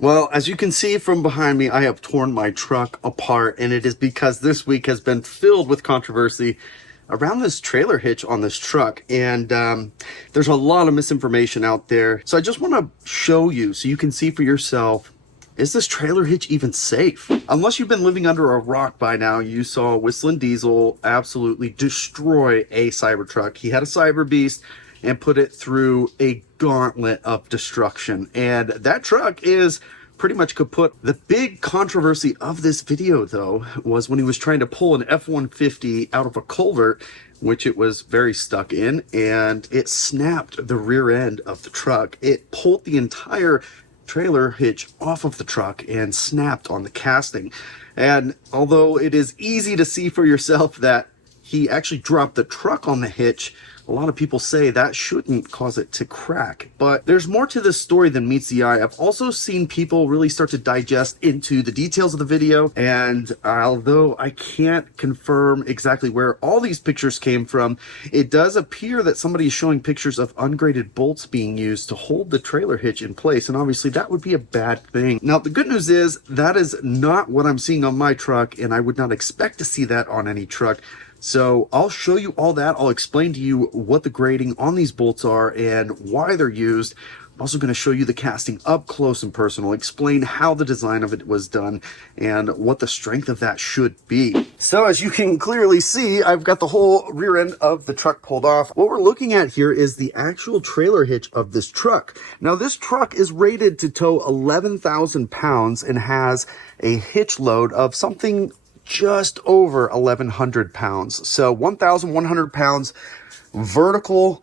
Well, as you can see from behind me, I have torn my truck apart, and it is because this week has been filled with controversy around this trailer hitch on this truck. And there's a lot of misinformation out there. So I just want to show you so you can see for yourself, is this trailer hitch even safe? Unless you've been living under a rock by now, you saw WhistlinDiesel absolutely destroy a Cybertruck. He had a Cyber Beast and put it through a gauntlet of destruction. And that truck is pretty much kaput. The big controversy of this video, though, was when he was trying to pull an F-150 out of a culvert, which it was very stuck in, and it snapped the rear end of the truck. It pulled the entire trailer hitch off of the truck and snapped on the casting. And although it is easy to see for yourself that he actually dropped the truck on the hitch, a lot of people say that shouldn't cause it to crack. But there's more to this story than meets the eye. I've also seen people really start to digest into the details of the video, and although I can't confirm exactly where all these pictures came from, it does appear that somebody is showing pictures of ungraded bolts being used to hold the trailer hitch in place, and obviously that would be a bad thing. Now, the good news is that is not what I'm seeing on my truck, and I would not expect to see that on any truck. So I'll show you all that. I'll explain to you what the grading on these bolts are and why they're used. I'm also going to show you the casting up close and personal, explain how the design of it was done and what the strength of that should be. So as you can clearly see, I've got the whole rear end of the truck pulled off. What we're looking at here is the actual trailer hitch of this truck. Now, this truck is rated to tow 11,000 pounds and has a hitch load of something just over 1,100 pounds. So 1,100 pounds vertical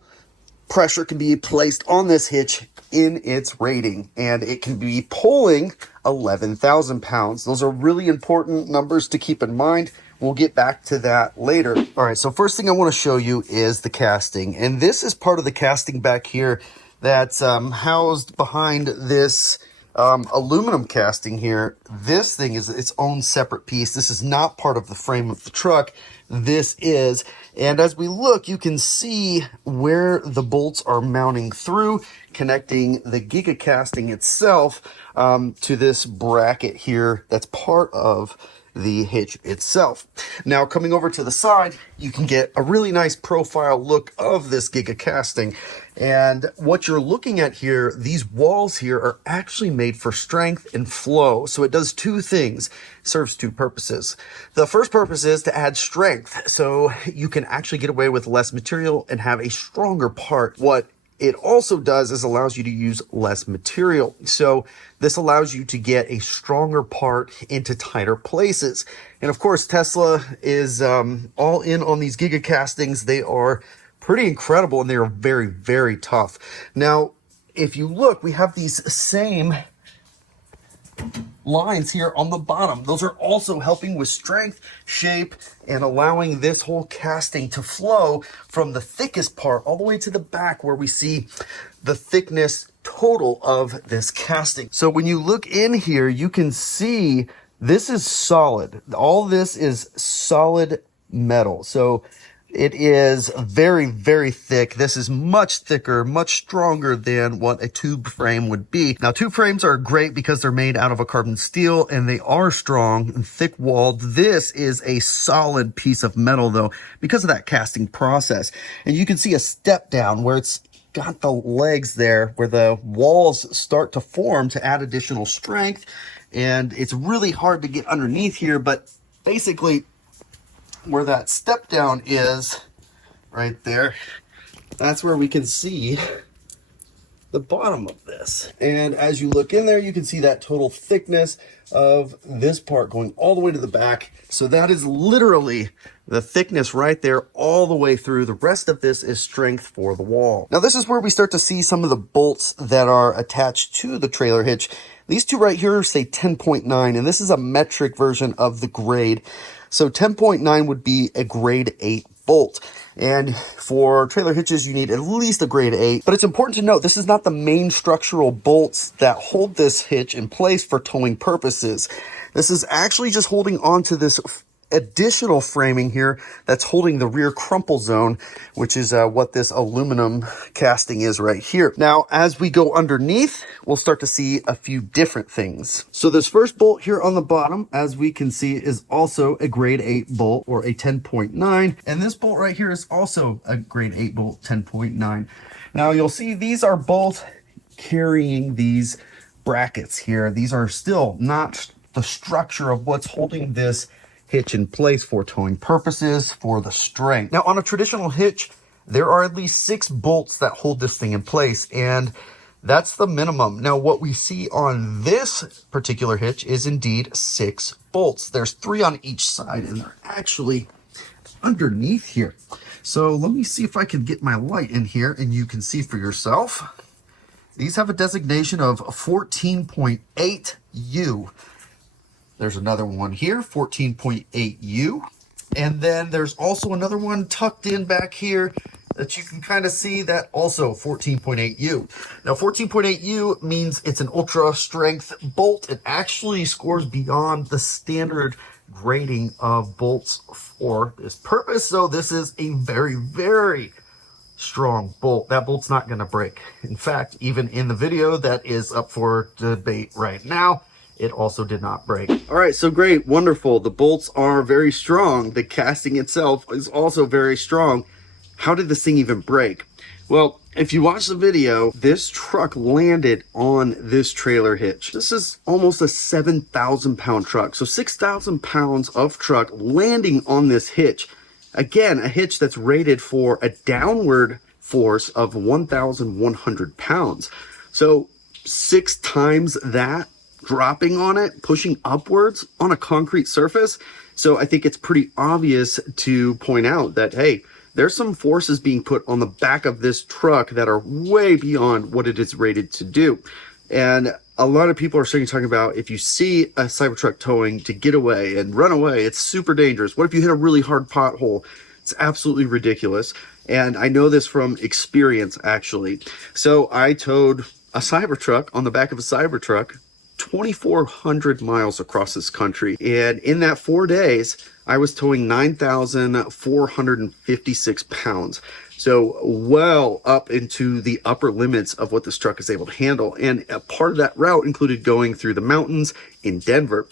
pressure can be placed on this hitch in its rating, and it can be pulling 11,000 pounds. Those are really important numbers to keep in mind. We'll get back to that later. All right, so first thing I want to show you is the casting, and this is part of the casting back here that's housed behind this aluminum casting here. This thing is its own separate piece. This is not part of the frame of the truck. This is. And as we look, you can see where the bolts are mounting through, connecting the Giga casting itself to this bracket here that's part of the hitch itself. Now, coming over to the side, you can get a really nice profile look of this Giga casting. And what you're looking at here, these walls here are actually made for strength and flow. So it does two things, serves two purposes. The first purpose is to add strength, so you can actually get away with less material and have a stronger part. What it also does is allows you to use less material. So this allows you to get a stronger part into tighter places. And of course, Tesla is all in on these Giga castings. They are pretty incredible, and they are very, very tough. Now, if you look, we have these same lines here on the bottom. Those are also helping with strength, shape, and allowing this whole casting to flow from the thickest part all the way to the back, where we see the thickness total of this casting. So when you look in here, you can see this is solid. All this is solid metal. So it is very, very thick. This is much thicker, much stronger than what a tube frame would be. Now, tube frames are great because they're made out of a carbon steel and they are strong and thick-walled. This is a solid piece of metal, though, because of that casting process. And you can see a step down where it's got the legs there, where the walls start to form to add additional strength. And it's really hard to get underneath here, but basically, where that step down is right there, that's where we can see the bottom of this. And as you look in there, you can see that total thickness of this part going all the way to the back. So that is literally the thickness right there all the way through. The rest of this is strength for the wall. Now, this is where we start to see some of the bolts that are attached to the trailer hitch. These two right here say 10.9, and this is a metric version of the grade. So 10.9 would be a grade 8 bolt. And for trailer hitches, you need at least a grade 8. But it's important to note, this is not the main structural bolts that hold this hitch in place for towing purposes. This is actually just holding onto this additional framing here that's holding the rear crumple zone, which is what this aluminum casting is right here. Now, as we go underneath, we'll start to see a few different things. So this first bolt here on the bottom, as we can see, is also a grade 8 bolt, or a 10.9. And this bolt right here is also a grade 8 bolt, 10.9. Now you'll see these are both carrying these brackets here. These are still not the structure of what's holding this hitch in place for towing purposes, for the strength. Now, on a traditional hitch, there are at least 6 bolts that hold this thing in place, and that's the minimum. Now, what we see on this particular hitch is indeed 6 bolts. There's 3 on each side, and they're actually underneath here. So let me see if I can get my light in here and you can see for yourself. These have a designation of 14.8U. There's another one here, 14.8U. And then there's also another one tucked in back here that you can kind of see, that also 14.8U. Now 14.8U means it's an ultra strength bolt. It actually scores beyond the standard grading of bolts for this purpose. So this is a very, very strong bolt. That bolt's not going to break. In fact, even in the video that is up for debate right now, it also did not break. All right, so great, wonderful. The bolts are very strong. The casting itself is also very strong. How did this thing even break? Well, if you watch the video, this truck landed on this trailer hitch. This is almost a 7,000 pound truck. So 6,000 pounds of truck landing on this hitch. Again, a hitch that's rated for a downward force of 1,100 pounds. So 6 times that dropping on it, pushing upwards on a concrete surface. So I think it's pretty obvious to point out that, hey, there's some forces being put on the back of this truck that are way beyond what it is rated to do. And a lot of people are starting to talk about, if you see a Cybertruck towing, to get away and run away. It's super dangerous. What if you hit a really hard pothole? It's absolutely ridiculous. And I know this from experience, actually. So I towed a Cybertruck on the back of a Cybertruck 2,400 miles across this country. And in that 4 days, I was towing 9,456 pounds. So well up into the upper limits of what this truck is able to handle. And a part of that route included going through the mountains in Denver.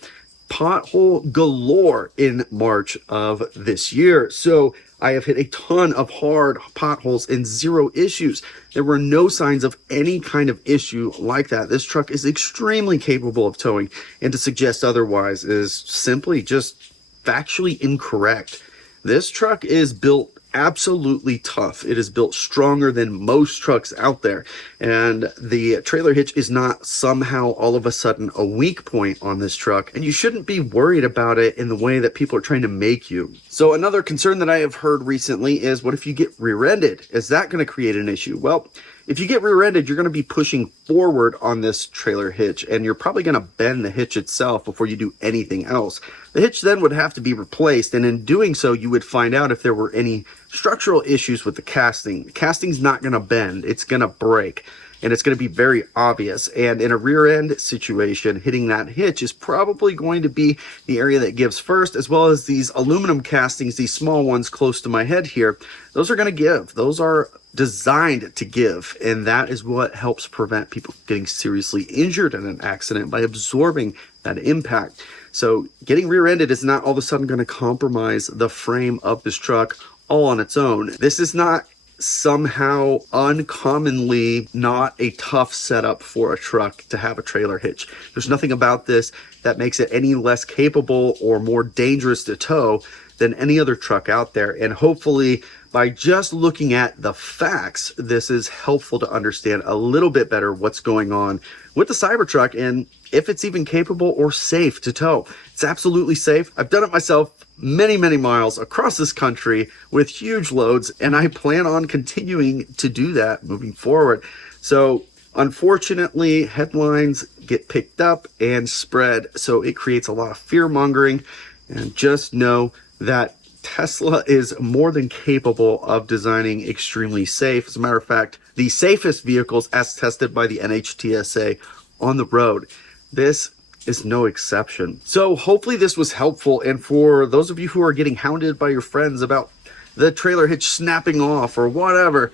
Pothole galore in March of this year. So I have hit a ton of hard potholes and 0 issues. There were no signs of any kind of issue like that. This truck is extremely capable of towing, and to suggest otherwise is simply just factually incorrect. This truck is built absolutely tough. It is built stronger than most trucks out there. And the trailer hitch is not somehow all of a sudden a weak point on this truck. And you shouldn't be worried about it in the way that people are trying to make you. So another concern that I have heard recently is, what if you get rear-ended? Is that going to create an issue? Well, if you get rear-ended, you're going to be pushing forward on this trailer hitch, and you're probably going to bend the hitch itself before you do anything else. The hitch then would have to be replaced, and in doing so, you would find out if there were any structural issues with the casting. The casting's not going to bend. It's going to break, and it's going to be very obvious. And in a rear-end situation, hitting that hitch is probably going to be the area that gives first, as well as these aluminum castings, these small ones close to my head here. Those are going to give. Those are designed to give, and that is what helps prevent people getting seriously injured in an accident, by absorbing that impact. So getting rear-ended is not all of a sudden going to compromise the frame of this truck all on its own. This is not somehow uncommonly not a tough setup for a truck to have a trailer hitch. There's nothing about this that makes it any less capable or more dangerous to tow than any other truck out there. And hopefully, by just looking at the facts, this is helpful to understand a little bit better what's going on with the Cybertruck and if it's even capable or safe to tow. It's absolutely safe. I've done it myself many, many miles across this country with huge loads, and I plan on continuing to do that moving forward. So unfortunately, headlines get picked up and spread, so it creates a lot of fear mongering. And just know that Tesla is more than capable of designing extremely safe. As a matter of fact, the safest vehicles as tested by the NHTSA on the road. This is no exception. So hopefully this was helpful, and for those of you who are getting hounded by your friends about the trailer hitch snapping off or whatever,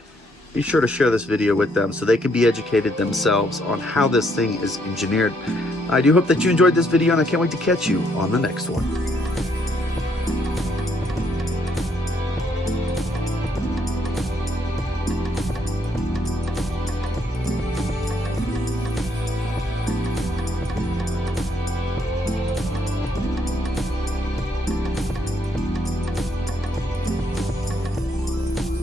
be sure to share this video with them so they can be educated themselves on how this thing is engineered. I do hope that you enjoyed this video, and I can't wait to catch you on the next one.